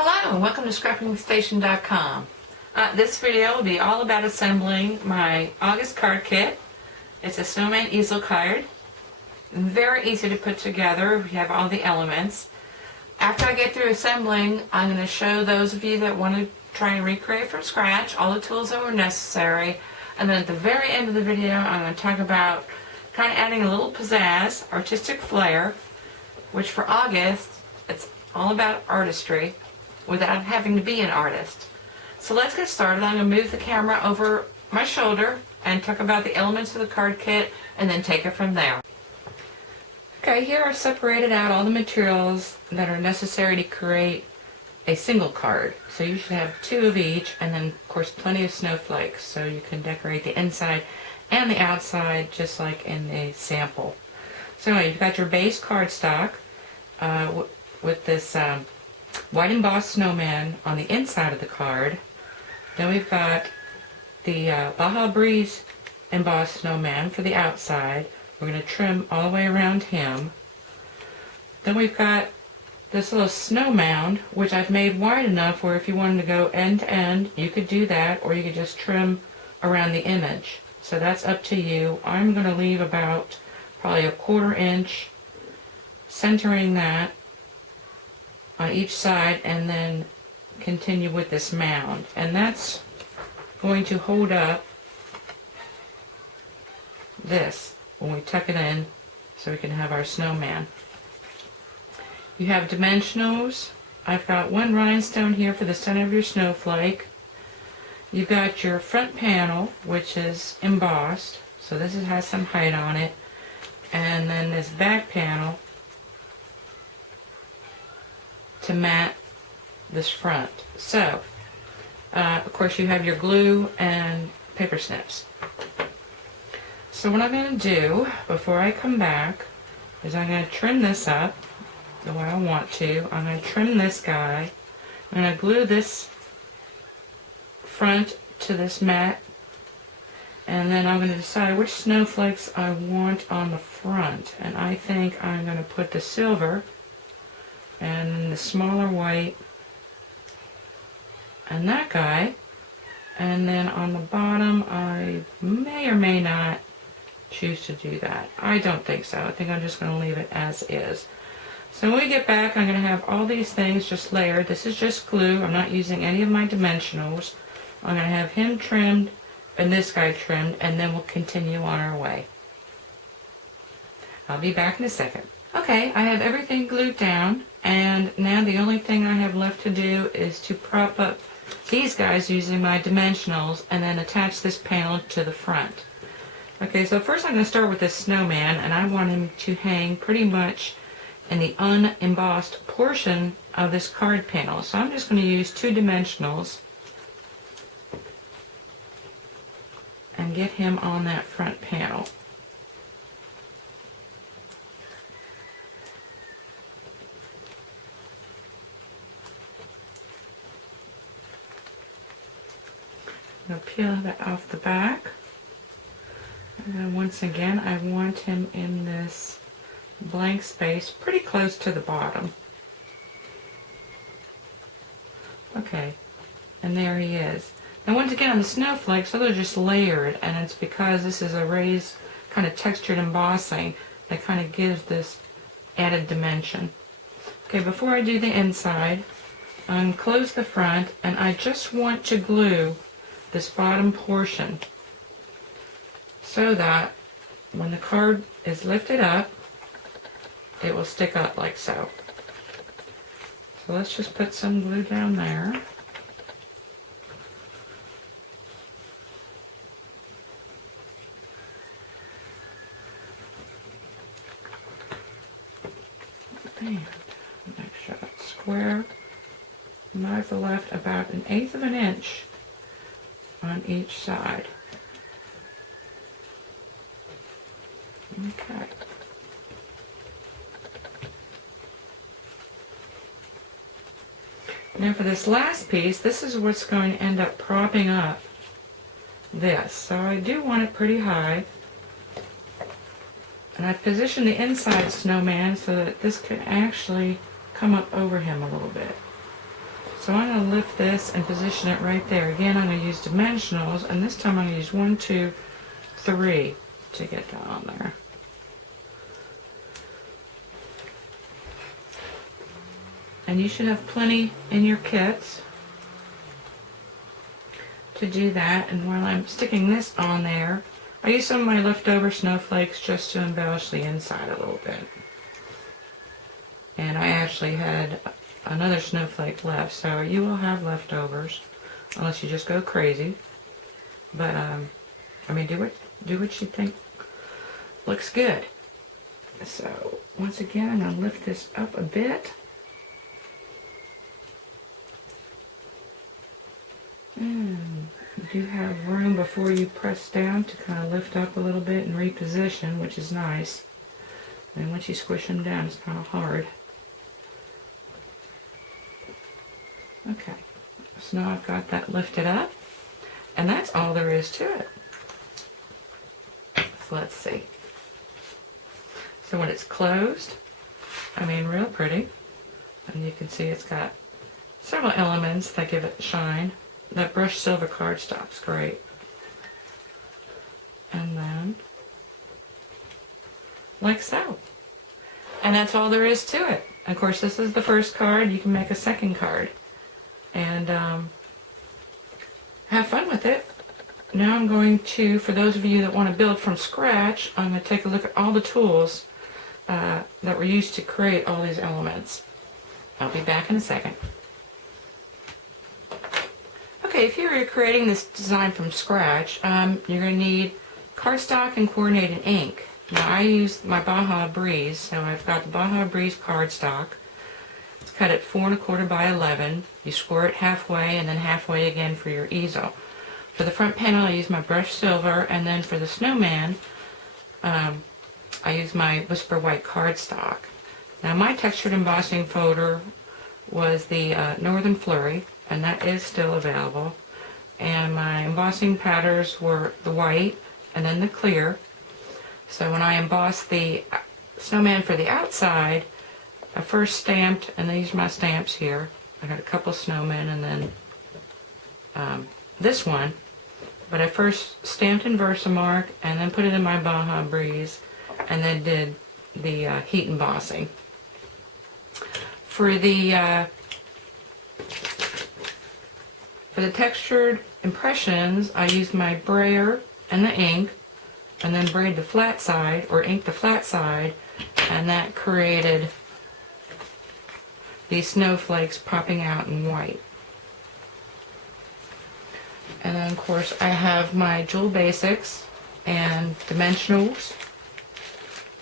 Hello and welcome to scrapping.station.com. This video will be all about assembling my August card kit. It's a Snowman easel card. Very easy to put together. We have all the elements. After I get through assembling, I'm going to show those of you that want to try and recreate from scratch all the tools that were necessary. And then at the very end of the video, I'm going to talk about kind of adding a little pizzazz, artistic flair, which for August, it's all about artistry without having to be an artist. So let's get started. I'm going to move the camera over my shoulder and talk about the elements of the card kit and then take it from there. Okay, here I've separated out all the materials that are necessary to create a single card. So you should have 2 of each, and then of course plenty of snowflakes so you can decorate the inside and the outside just like in the sample. So anyway, you've got your base cardstock with this white embossed snowman on the inside of the card. Then we've got the Baja Breeze embossed snowman for the outside. We're going to trim all the way around him. Then we've got this little snow mound, which I've made wide enough where if you wanted to go end to end, you could do that, or you could just trim around the image. So that's up to you. I'm going to leave about probably a 1/4 inch centering that on each side and then continue with this mound. And that's going to hold up this when we tuck it in so we can have our snowman. You have dimensionals. I've got 1 rhinestone here for the center of your snowflake. You've got your front panel, which is embossed, so this has some height on it, and then this back panel to mat this front. So, of course you have your glue and paper snips. So what I'm going to do before I come back is I'm going to trim this up the way I want to. I'm going to trim this guy. I'm going to glue this front to this mat, and then I'm going to decide which snowflakes I want on the front. And I think I'm going to put the silver and the smaller white and that guy, and then on the bottom I may or may not choose to do that. I don't think so. I think I'm just going to leave it as is. So when we get back, I'm going to have all these things just layered. This is just glue. I'm not using any of my dimensionals. I'm going to have him trimmed and this guy trimmed, and then we'll continue on our way. I'll be back in a second. Okay, I have everything glued down, and now the only thing I have left to do is to prop up these guys using my dimensionals and then attach this panel to the front. Okay, so first I'm going to start with this snowman, and I want him to hang pretty much in the unembossed portion of this card panel. So I'm just going to use 2 dimensionals and get him on that front panel. I'm going to peel that off the back. And then once again, I want him in this blank space pretty close to the bottom. Okay, and there he is. Now once again on the snowflakes, so they're just layered, and it's because this is a raised kind of textured embossing that kind of gives this added dimension. Okay, before I do the inside, close the front, and I just want to glue this bottom portion so that when the card is lifted up, it will stick up like so. So let's just put some glue down there. And make sure it's square. And I've left about 1/8 of an inch on each side. Okay. Now for this last piece, this is what's going to end up propping up this. So I do want it pretty high. And I've positioned the inside snowman so that this could actually come up over him a little bit. So I'm going to lift this and position it right there. Again, I'm going to use dimensionals, and this time I'm going to use 1, 2, 3 to get that on there. And you should have plenty in your kits to do that. And while I'm sticking this on there, I use some of my leftover snowflakes just to embellish the inside a little bit. And I actually had another snowflake left, so you will have leftovers unless you just go crazy. But I mean, do what you think looks good. So once again, I'm going to lift this up a bit. And you do have room before you press down to kind of lift up a little bit and reposition, which is nice. And once you squish them down, it's kind of hard. Okay, so now I've got that lifted up, and that's all there is to it. So let's see. So when it's closed, I mean, real pretty. And you can see it's got several elements that give it shine. That brushed silver cardstock's great. And then, like so. And that's all there is to it. Of course, this is the first card. You can make a second card. And have fun with it. Now I'm going to, for those of you that want to build from scratch, I'm going to take a look at all the tools that were used to create all these elements. I'll be back in a second. Okay, if you're creating this design from scratch, you're going to need cardstock and coordinated ink. Now I use my Baja Breeze, so I've got the Baja Breeze cardstock. It's cut at 4 1/4 by 11. You score it halfway and then halfway again for your easel. For the front panel, I use my brushed silver, and then for the snowman, I use my Whisper White cardstock. Now my textured embossing folder was the Northern Flurry, and that is still available. And my embossing patterns were the white and then the clear. So when I embossed the snowman for the outside, I first stamped, and these are my stamps here. I got a couple snowmen and then this one. But I first stamped in Versamark and then put it in my Baja Breeze and then did the heat embossing. For the textured impressions, I used my brayer and the ink, and then braid the flat side, or ink the flat side, and that created these snowflakes popping out in white. And then, of course, I have my Jewel Basics and dimensionals.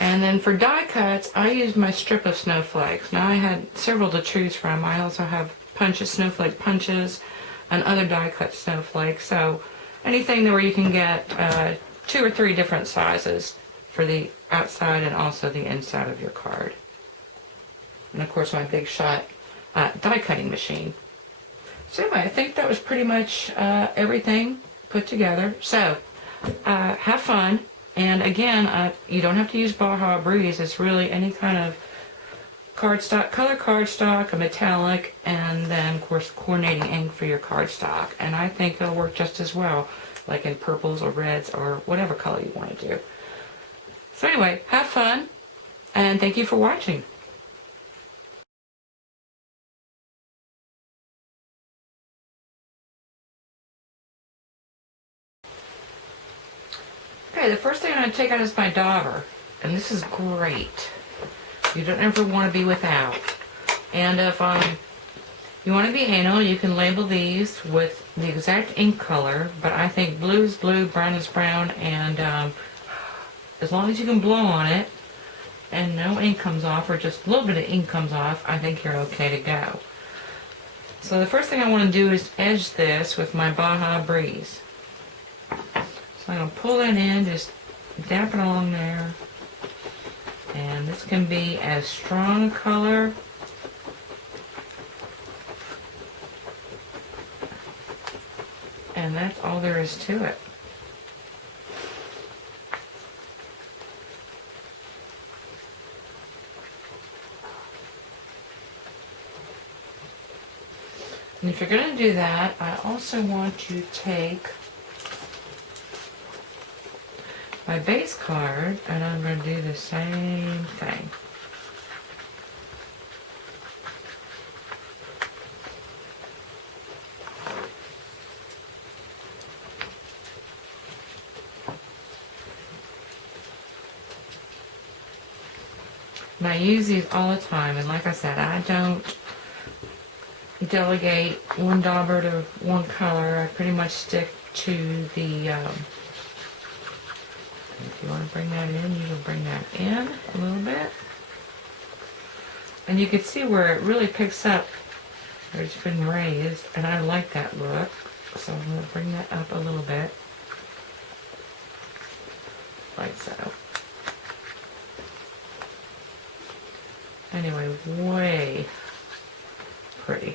And then for die cuts, I used my strip of snowflakes. Now I had several to choose from. I also have punches, snowflake punches, and other die cut snowflakes. So anything where you can get 2 or 3 different sizes for the outside and also the inside of your card. And of course my Big Shot die cutting machine. So anyway, I think that was pretty much everything put together. So have fun. And again, you don't have to use Baja Breeze. It's really any kind of cardstock, color cardstock, a metallic, and then of course coordinating ink for your cardstock. And I think it'll work just as well, like in purples or reds or whatever color you want to do. So anyway, have fun, and thank you for watching. Okay, the first thing I'm going to take out is my dauber, and this is great. You don't ever want to be without. And if you want to be anal, you can label these with the exact ink color, but I think blue is blue, brown is brown, and as long as you can blow on it and no ink comes off, or just a little bit of ink comes off, I think you're okay to go. So the first thing I want to do is edge this with my Baja Breeze. So I'm going to pull it in, just dab it along there. And this can be as strong a color and that's all there is to it. And if you're going to do that, I also want to take my base card and I'm going to do the same thing. And I use these all the time, and like I said, I don't delegate one dauber to one color. I pretty much stick to the, if you want to bring that in, you can bring that in a little bit. And you can see where it really picks up, where it's been raised, and I like that look. So I'm going to bring that up a little bit, like so. Anyway, way pretty.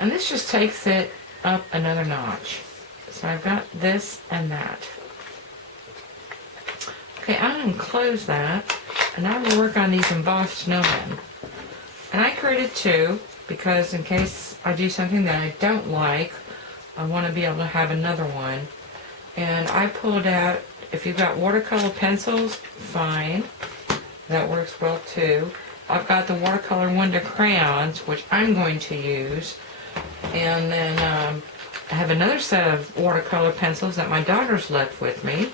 And this just takes it up another notch. So I've got this and that. Okay, I'm going to close that, and now we'll work on these embossed snowmen. And I created two, because in case I do something that I don't like, I want to be able to have another one. And I pulled out, if you've got watercolor pencils, fine. That works well too. I've got the watercolor Wonder crayons, which I'm going to use. And then I have another set of watercolor pencils that my daughter's left with me.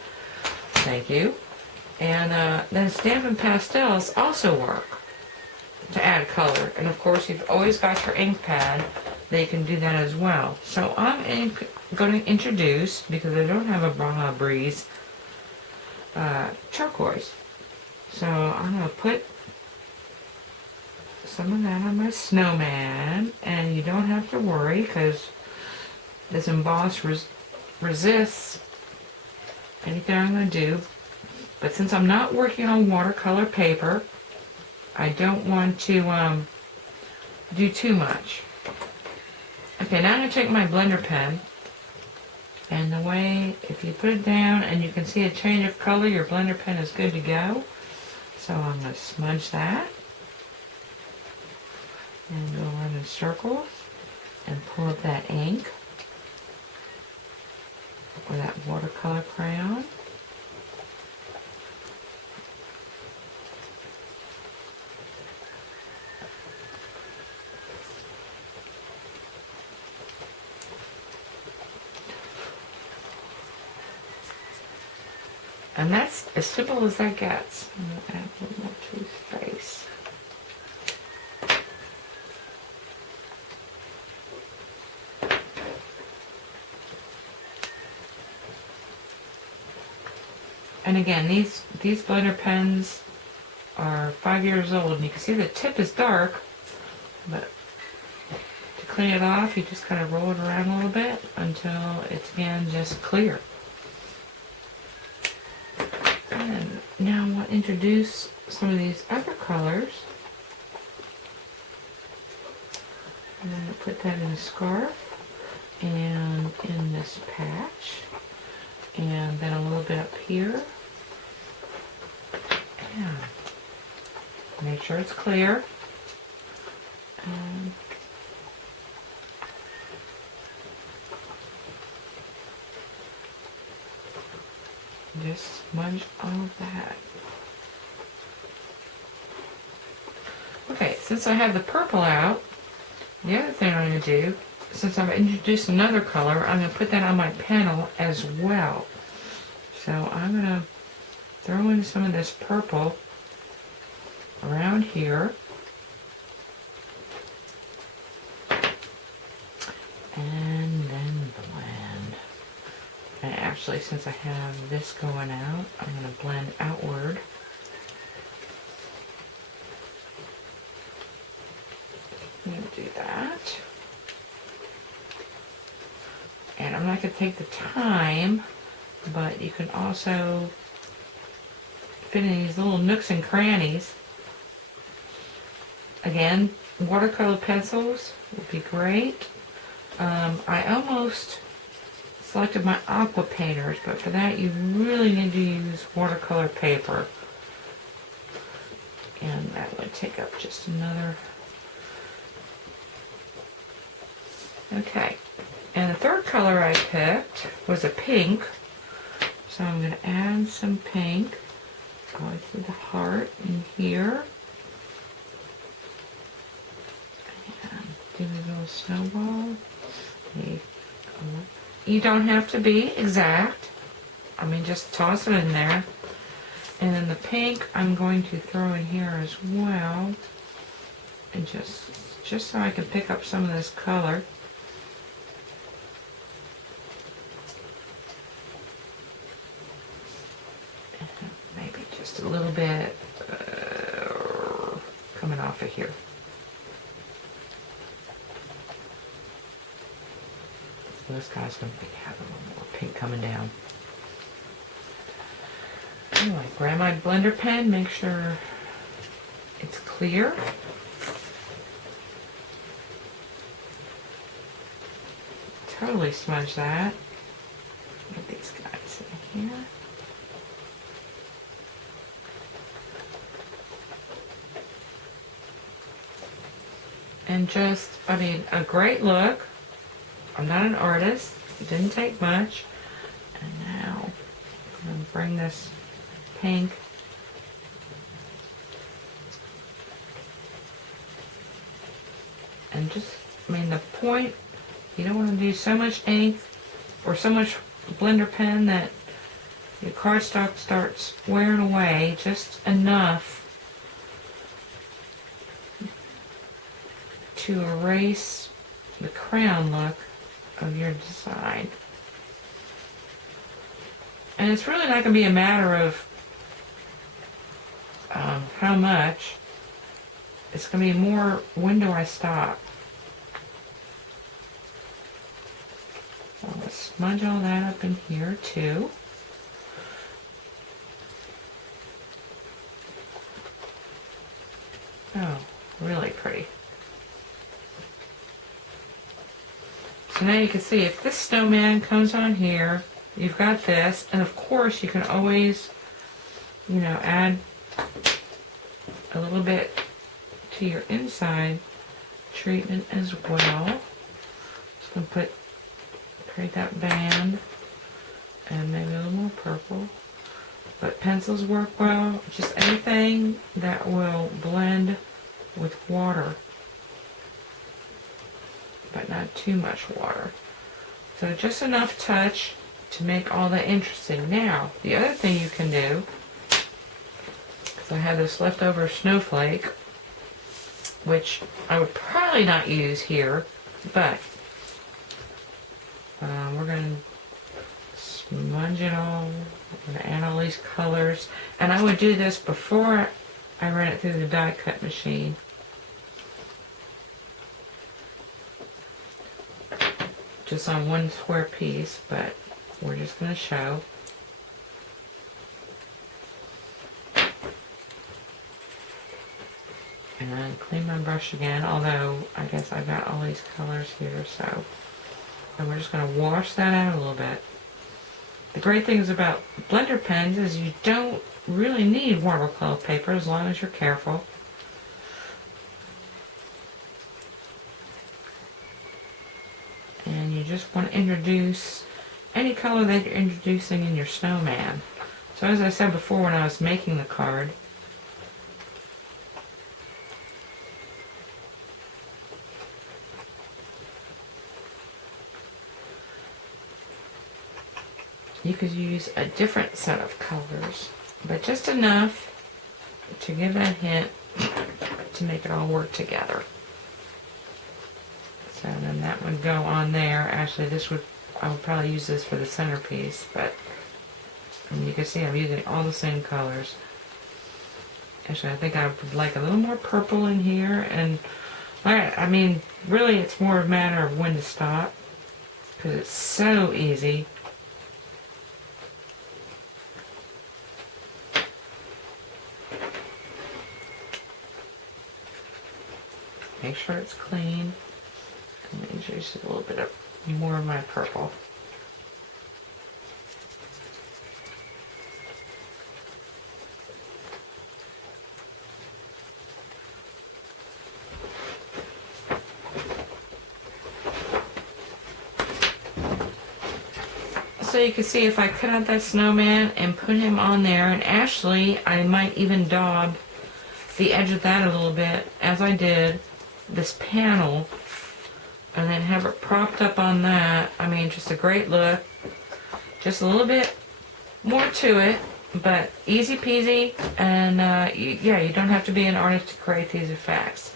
Thank you. And then Stampin' Pastels also work to add color. And of course, you've always got your ink pad. They can do that as well. So I'm going to introduce, because I don't have a Baja Breeze, turquoise. So I'm going to put some of that on my snowman, and you don't have to worry because this emboss resists anything I'm going to do. But since I'm not working on watercolor paper, I don't want to do too much. Okay, now I'm going to take my blender pen, and the way, if you put it down and you can see a change of color, your blender pen is good to go. So I'm going to smudge that and go around in circles and pull up that ink or that watercolor crayon. And that's as simple as that gets. I'm going to add a little more to his face. And again, these blender pens are 5 years old, and you can see the tip is dark, but to clean it off, you just kind of roll it around a little bit until it's again just clear. And now I want to introduce some of these other colors. I'm going to put that in a scarf and in this patch, and then a little bit up here. Yeah. Make sure it's clear. And just smudge all of that. Okay, since I have the purple out, the other thing I'm going to do, since I've introduced another color, I'm going to put that on my panel as well. So I'm going to throw in some of this purple around here. And then blend. And actually, since I have this going out, I'm going to blend outward. I'm going to do that. And I'm not going to take the time, but you can also fit in these little nooks and crannies. Again, watercolor pencils would be great. I almost selected my aqua painters, but for that you really need to use watercolor paper. And that would take up just another. Okay. And the third color I picked was a pink. So I'm going to add some pink all the way through the heart in here. And do a little snowball. You don't have to be exact. I mean, just toss it in there. And then the pink I'm going to throw in here as well. And just so I can pick up some of this color. And maybe just a little bit coming off of here. So this guy's going to have a little more pink coming down. Anyway, grab my blender pen, make sure it's clear. Totally smudge that. Get these guys in here. And just, I mean, a great look. I'm not an artist. It didn't take much. And now I'm going to bring this pink and just, I mean, the point, you don't want to do so much ink or so much blender pen that your cardstock starts wearing away. Just enough to erase the crayon look of your design. And it's really not going to be a matter of how much. It's going to be more, when do I stop? So I'm going to smudge all that up in here too. Oh, really pretty. So now you can see if this snowman comes on here, you've got this, and of course you can always, you know, add a little bit to your inside treatment as well. Just gonna create that band and maybe a little more purple. But pencils work well, just anything that will blend with water, but not too much water. So just enough touch to make all that interesting. Now, the other thing you can do, because I have this leftover snowflake, which I would probably not use here, but we're going to smudge it all. I'm going to add all these colors. And I would do this before I run it through the die cut machine. Just on one square piece, but we're just going to show. And then clean my brush again, although I guess I've got all these colors here, so. And we're just going to wash that out a little bit. The great things about blender pens is you don't really need watercolor paper as long as you're careful. And you just want to introduce any color that you're introducing in your snowman. So as I said before when I was making the card, you could use a different set of colors, but just enough to give that hint to make it all work together. So then that would go on there. Actually, I would probably use this for the centerpiece, but and you can see I'm using all the same colors. Actually, I think I would like a little more purple in here, and I mean, really it's more a matter of when to stop, because it's so easy. Make sure it's clean. I'm going to introduce a little bit of more of my purple. so you can see if I cut out that snowman and put him on there, and actually I might even daub the edge of that a little bit as I did this panel, and then have it propped up on that. I mean, just a great look. Just a little bit more to it, but easy peasy, and yeah, you don't have to be an artist to create these effects.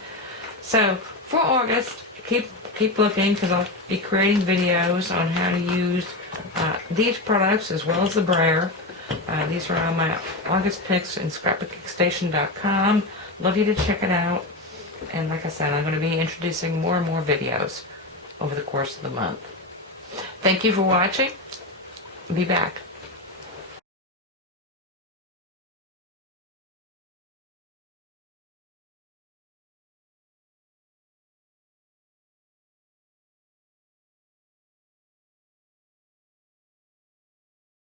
So for August, keep looking, because I'll be creating videos on how to use these products as well as the brayer. These are on my August picks in scrapbookingstation.com. Love you to check it out. And like I said, I'm going to be introducing more and more videos over the course of the month. Thank you for watching. Be back.